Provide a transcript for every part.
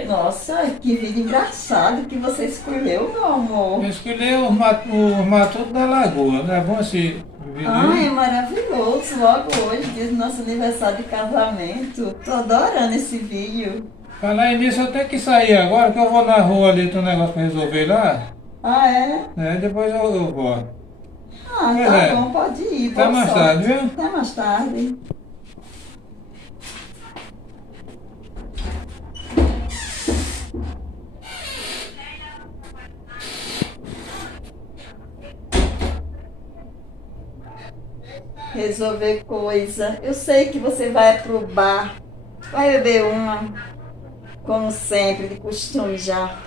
Nossa, que vídeo engraçado que você escolheu, meu amor. Eu escolhi os matutos da Lagoa, não é bom esse vídeo Ai, é aí? maravilhoso. Logo hoje, dia do nosso aniversário de casamento. Tô adorando esse vídeo. Falar nisso, eu tenho que sair agora, que eu vou na rua ali, tem um negócio pra resolver lá, Ah, é? né? Depois eu vou. Ah, Pois tá é, bom, pode ir. até Boa mais tarde, sorte. viu? Até mais tarde. Resolver coisa. Eu sei que você vai pro bar. Vai beber uma, como sempre, de costume já.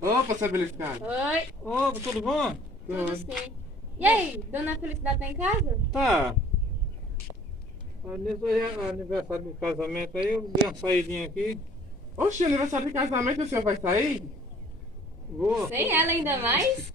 Opa, seu beliscado. Oi, Ô, tudo bom? tudo sim. E aí, Dona Felicidade tá em casa? Tá. Nisso aí é aniversário do casamento aí, eu dei uma saidinha aqui. Oxe, aniversário de casamento, o senhor vai sair? Vou. Sem ela ainda mais?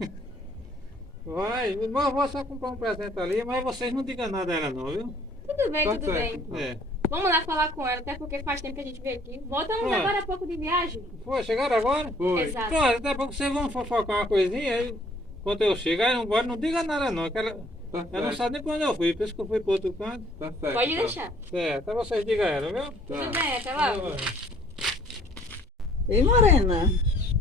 Vai, mas eu vou só comprar um presente ali, mas vocês não digam nada a ela não, viu? Tudo bem, Tá tudo certo. bem. É. Vamos lá falar com ela, até porque faz tempo que a gente veio aqui. Voltamos Ah. agora há pouco de viagem. Foi, chegaram agora? Foi. Exato. Pronto, daqui a pouco vocês vão fofocar uma coisinha, aí quando eu chegar, não diga nada não, que ela Tá não certo. sabe nem pra onde eu fui, por isso que eu fui pro outro canto. Tá certo. Pode tá. deixar. É, até vocês digam a ela, viu? Tudo bem, até logo. Ei, Morena,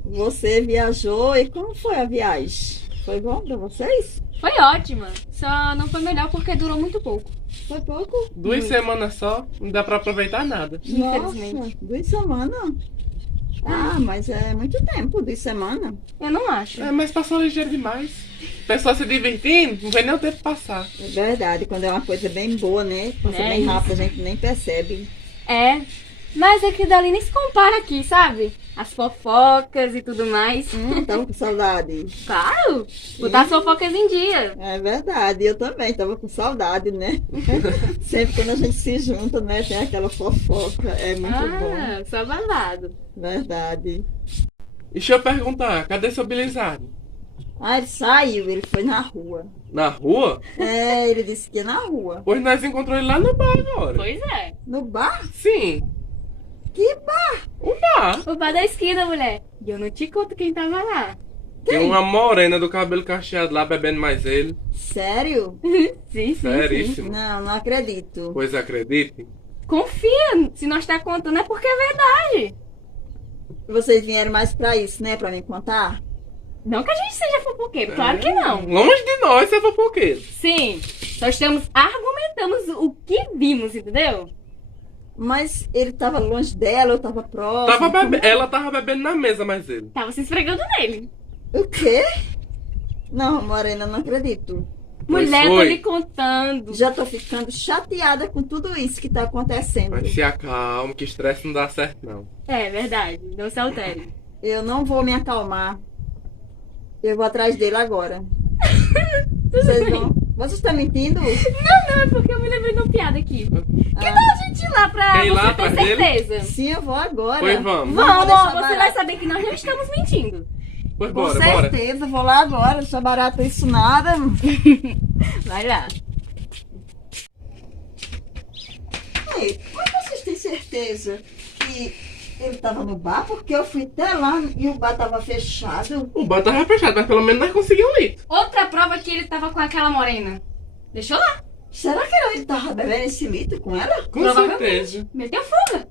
você viajou e como foi a viagem? Foi bom pra vocês? Foi ótima, só não foi melhor porque durou muito pouco. Foi pouco? 2 semanas só, não dá pra aproveitar nada. Infelizmente. Nossa, 2 semanas? Ah, mas é muito tempo, 2 semanas. Eu não acho. É, mas passou ligeiro demais. O pessoal se divertindo, não vê nem o tempo passar. É verdade, quando é uma coisa bem boa, né? Passa É bem isso. rápido, a gente nem percebe. É, mas aquilo dali nem se compara aqui, sabe? As fofocas e tudo mais. Tava com saudade. Claro, botar as fofocas em dia. É verdade, eu também tava com saudade, né? Sempre quando a gente se junta, né? Tem aquela fofoca, é muito bom. Ah, só babado. Verdade. E deixa eu perguntar, cadê seu Belizardo? Ah, ele saiu, ele foi na rua. Na rua? É, ele disse que ia na rua. Pois nós encontramos ele lá no bar agora. Pois é. No bar? Sim, Que bar? o bar. O bar da esquina, mulher. E eu não te conto quem tava lá. Tem uma morena do cabelo cacheado lá bebendo mais ele. Sério? Sim, sim, sim. Seríssimo. Não, não acredito. Pois acredite. Confia, se nós tá contando é porque é verdade. Vocês vieram mais pra isso, né? Pra me contar? Não que a gente seja fofoqueiro, claro que não. Longe de nós ser fofoqueiro. Sim, só estamos argumentamos o que vimos, entendeu? Mas ele tava longe dela, eu tava próximo. Ela tava bebendo na mesa mais ele. Tava se esfregando nele. O quê? Não, Morena, não acredito. Pois Mulher, tô foi. lhe contando. Já tô ficando chateada com tudo isso que tá acontecendo. Mas se acalme, que estresse não dá certo não. É verdade, não se altere. Eu não vou me acalmar. Eu vou atrás dele agora. Vocês estão mentindo? Não, não, é porque eu me lembrei de uma piada aqui. Que tal a gente ir lá pra Quer ir lá você atrás ter dele? certeza? Sim, eu vou agora. Pois vamos. Não vou Vamos, deixar você vai barato. saber que nós não estamos mentindo. Pois Com bora, bora. certeza, vou lá agora. Não sou barato isso nada. Vai lá. Ei, como é que vocês têm certeza que ele estava no bar? Porque eu fui até lá e o bar estava fechado. O bar tava fechado, mas pelo menos nós conseguimos ir. Outra prova que ele tava com aquela morena. Deixou lá. Será que ele estava bebendo esse litro com ela? Com Provavelmente. certeza. Meteu fuga.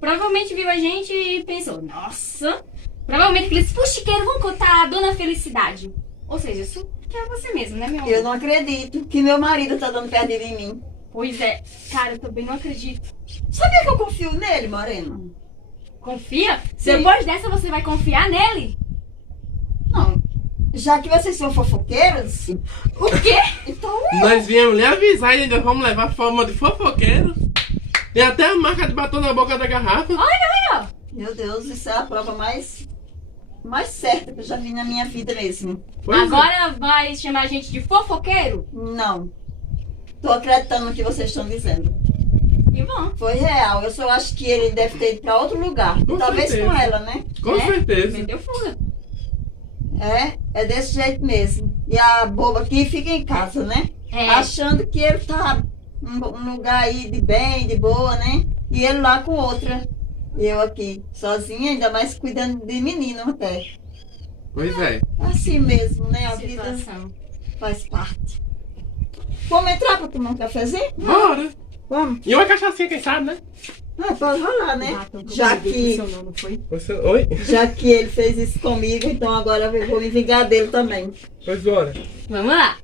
Provavelmente viu a gente e pensou, nossa. Provavelmente aqueles fuxiqueiros vão contar a Dona Felicidade. Ou seja, isso que é você mesmo, né, meu amor? Eu não acredito que meu marido tá dando perdido em mim. Pois é. Cara, eu também não acredito. Sabia que eu confio nele, Morena? Confia? Sim. Depois dessa você vai confiar nele? Não. Já que vocês são fofoqueiros, O quê? então Nós viemos lhe avisar e ainda vamos levar forma de fofoqueiro. Tem até a marca de batom na boca da garrafa. Olha aí, ó. meu Deus, isso é a prova mais certa que eu já vi na minha vida mesmo. Pois é. Agora vai chamar a gente de fofoqueiro? Não. Tô acreditando no que vocês estão dizendo. E bom. Foi real. Eu só acho que ele deve ter ido pra outro lugar. Com Talvez certeza. com ela, né? Com certeza. Meteu fuga. É desse jeito mesmo. E a boba aqui fica em casa, né? É. Achando que ele tá um lugar aí de bem, de boa, né? E ele lá com outra. E eu aqui, sozinha, ainda mais cuidando de menino até. Pois é. Assim mesmo, né? A vida Situação. faz parte. Vamos entrar para tomar um cafezinho? Bora. Vamos. E uma cachaçinha, quem sabe, né? Ah, pode rolar, né? Oi? Já que ele fez isso comigo, então agora eu vou me vingar dele também. Pois bora. Vamos lá.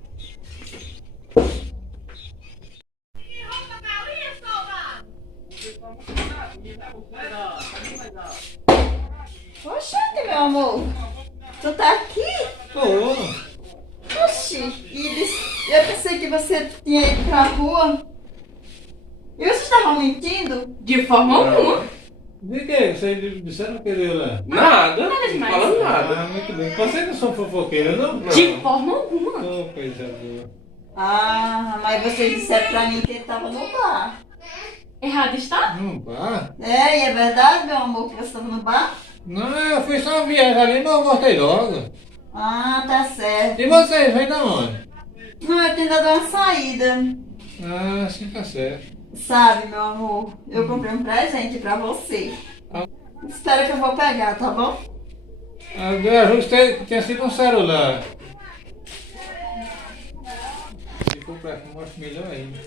Oxente, meu amor. Tu tá aqui? Tô. Oxi. Eu pensei que você tinha ido pra rua. E vocês estavam mentindo? De forma alguma. De que? Vocês disseram que ele ia lá? Nada. Nada Não demais. falando nada. Ah, muito bem. Vocês não são fofoqueiros, não? De forma alguma. Oh, coisa boa. Ah, mas vocês disseram pra mim que ele tava no bar. Errado está? Não vá. É, e é verdade, meu amor, que você estava no bar? Não, eu fui só uma viagem ali, mas eu voltei logo. Ah, tá certo. E vocês, vêm da onde? Não, eu tenho que dar uma saída. Ah, sim, tá certo. Sabe, meu amor, eu comprei um presente pra você. Ah. Espera que eu vou pegar, tá bom? Eu ajustei que tinha sido um celular. Se for pra cá, mostra melhor ainda.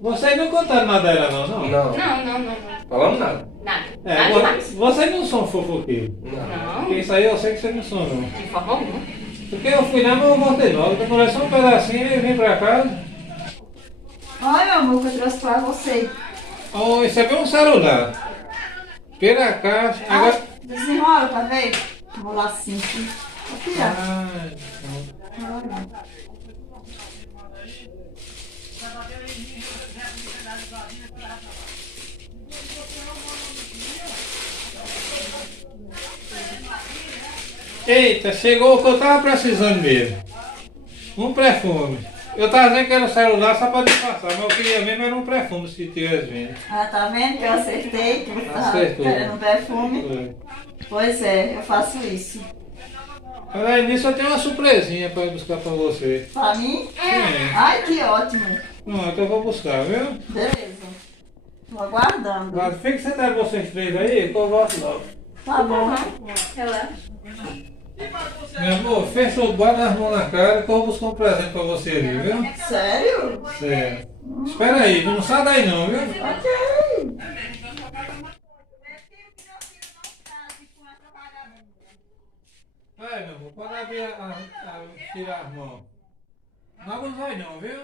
Vocês não contaram nada dela, não? Não. Não. Falamos nada. Nada. É, Nada demais. vocês não são fofoqueiros. Não. Porque isso aí eu sei que vocês não são, não. De forma alguma. Porque eu fui lá, mas eu voltei logo. Demorei só um pedacinho e vim pra casa. Olha, meu amor, que eu trouxe pra você. Oh, isso aqui é um celular. Pela caixa. Agora. Desenrola pra ver. Vou lá assim. Aqui, ó. Ah, Olha. eita, chegou o que eu tava precisando mesmo. Um perfume. Eu tava dizendo que era o celular só pra disfarçar, mas eu queria mesmo era um perfume se tivesse vindo. Ah, tá vendo que eu acertei? Que você tava Acertou. querendo um perfume. Foi. Pois é, eu faço isso. Além disso, eu tenho uma surpresinha pra ir buscar pra você. Pra mim? Sim. Ai, que ótimo. Pronto, eu vou buscar, viu? Beleza. Tô aguardando. Mas fique sentado vocês três aí, que eu volto logo. Tá bom. Relaxa. Meu amor, fecha o bar das mãos na cara que eu vou buscar um presente pra você ali, viu? Sério? Certo. Espera aí, não sai daí não, viu? Ok. Vai, meu amor, pode abrir tirar as mãos. Não, não vai não, viu?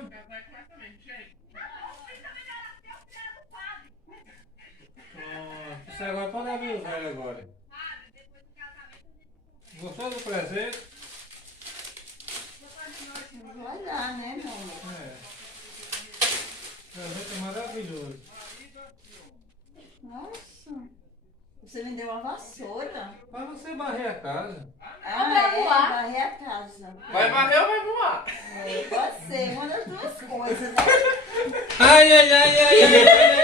Pronto, isso agora pode abrir os velhos agora. Gostou do presente? Vou olhar, né, meu amor? É. Presente maravilhoso. Nossa. Você me deu uma vassoura. Pra você varrer a casa. Ah, é? voar. Varrer a casa. Vai varrer ou vai voar? É, pode ser, uma das duas coisas, né? Ai, ai, ai, ai, ai, ai, ai,